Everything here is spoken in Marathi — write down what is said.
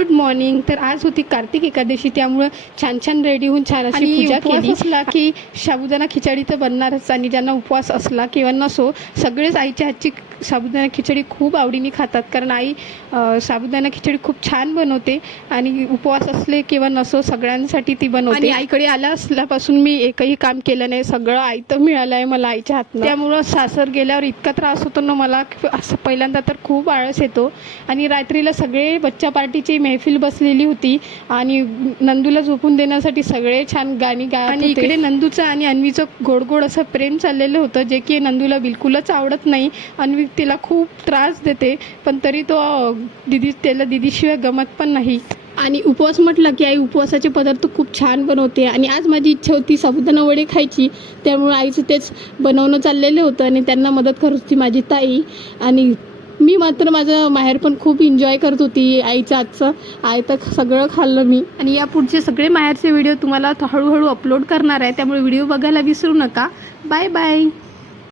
Good morning. तर आज होती कार्तिक एकादशी, त्यामुळं छान छान रेडी होऊन छान अशी पूजा केली. असला की साबुदाणा खिचडी तर बनणारच, आणि ज्यांना उपवास असला किंवा नसो सगळेच आईच्या हातची साबुदाणा खिचडी खूप आवडीने खातात, कारण आई साबुदाणा खिचडी खूप छान बनवते आणि उपवास असले किंवा नसो सगळ्यांसाठी ती बनवते. आणि आईकडे आला असल्यापासून मी एकही काम केलं नाही, सगळं आयतं मिळालं आहे मला आईच्या हातनं. त्यामुळं सासर गेल्यावर इतका त्रास होतो ना मला, असं पहिल्यांदा तर खूप आळस येतो. आणि रात्रीला सगळे बच्चा पार्टीची महफिल बसलेली होती आणि नंदूला झोपून देण्यासाठी सगळे छान गाणी गात होते. इकडे नंदूचं आणि अन्वीचं गोड गोड असं प्रेम चाललेलं होतं, जे की नंदूला बिलकुलच आवडत नाही. अन्वी तिला खूप त्रास देते, पण तरी तो त्याला दिदीशिवाय गमत पण नाही. आणि उपवास म्हटलं की आई उपवासाचे पदार्थ खूप छान बनवते, आणि आज माझी इच्छा होती साबुदाणा वडे खायची, त्यामुळे आईचं तेच बनवणं चाललेलं होतं आणि त्यांना मदत करत होती माझी ताई. आणि मी मात्र माझं माहेर पण खूप एन्जॉय करत होती आईचं आजचं. आई तर सगळं खाल्लं मी. आणि या पुढचे सगळे माहेरचे व्हिडिओ तुम्हाला हळूहळू अपलोड करणार आहे, त्यामुळे व्हिडिओ बघायला विसरू नका. Bye bye.